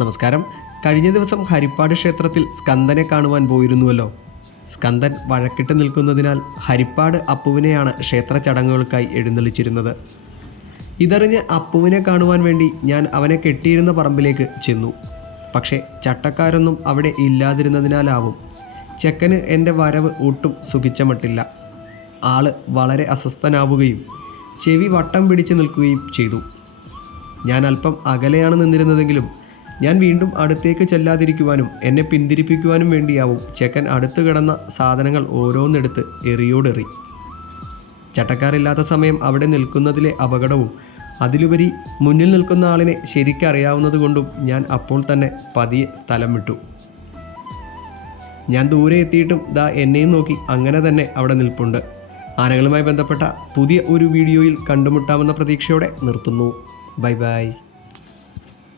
നമസ്കാരം. കഴിഞ്ഞ ദിവസം ഹരിപ്പാട് ക്ഷേത്രത്തിൽ സ്കന്ദനെ കാണുവാൻ പോയിരുന്നുവല്ലോ. സ്കന്ദൻ വഴക്കിട്ട് നിൽക്കുന്നതിനാൽ ഹരിപ്പാട് അപ്പുവിനെയാണ് ക്ഷേത്ര ചടങ്ങുകൾക്കായി എഴുന്നള്ളിച്ചിരുന്നത്. ഇതറിഞ്ഞ് അപ്പുവിനെ കാണുവാൻ വേണ്ടി ഞാൻ അവനെ കെട്ടിയിരുന്ന പറമ്പിലേക്ക് ചെന്നു. പക്ഷേ ചട്ടക്കാരൊന്നും അവിടെ ഇല്ലാതിരുന്നതിനാലാവും ചെക്കന് എൻ്റെ വരവ് ഒട്ടും സുഖിച്ചമട്ടില്ല. ആള് വളരെ അസ്വസ്ഥനാവുകയും ചെവി വട്ടം പിടിച്ച് നിൽക്കുകയും ചെയ്തു. ഞാൻ അല്പം അകലെയാണ് നിന്നിരുന്നതെങ്കിലും ഞാൻ വീണ്ടും അടുത്തേക്ക് ചെല്ലാതിരിക്കുവാനും എന്നെ പിന്തിരിപ്പിക്കുവാനും വേണ്ടിയാവും ചെക്കൻ അടുത്ത് കിടന്ന സാധനങ്ങൾ ഓരോന്നെടുത്ത് എറിയോടെറി. ചട്ടക്കാരില്ലാത്ത സമയം അവിടെ നിൽക്കുന്നതിലെ അപകടവും അതിലുപരി മുന്നിൽ നിൽക്കുന്ന ആളിനെ ശരിക്കറിയാവുന്നത് കൊണ്ടും ഞാൻ അപ്പോൾ തന്നെ പതിയെ സ്ഥലം വിട്ടു. ഞാൻ ദൂരെ എത്തിയിട്ടും ദാ എന്നെയും നോക്കി അങ്ങനെ തന്നെ അവിടെ നിൽപ്പുണ്ട്. ആനകളുമായി ബന്ധപ്പെട്ട പുതിയ ഒരു വീഡിയോയിൽ കണ്ടുമുട്ടാമെന്ന പ്രതീക്ഷയോടെ നിർത്തുന്നു. Bye bye.